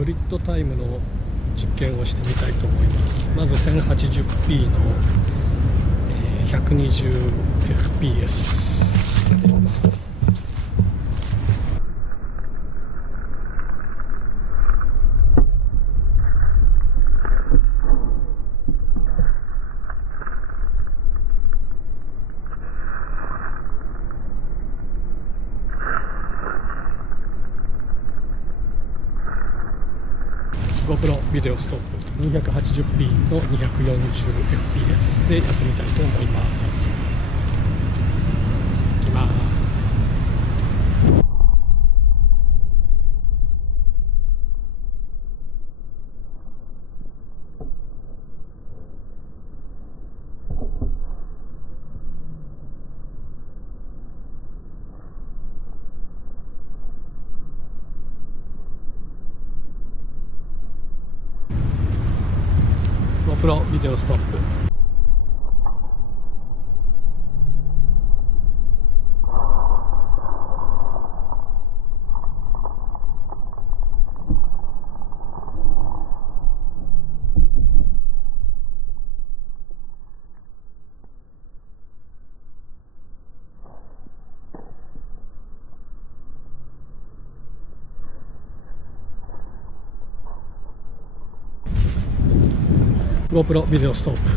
ブリッドタイムの実験をしてみたいと思います。まず 1080p の 120fps GoPro ビデオストップ 280p の 240fps でやってみたいと思います。いきます。GoPro ビデオストップ。GoPro ビデオストップ。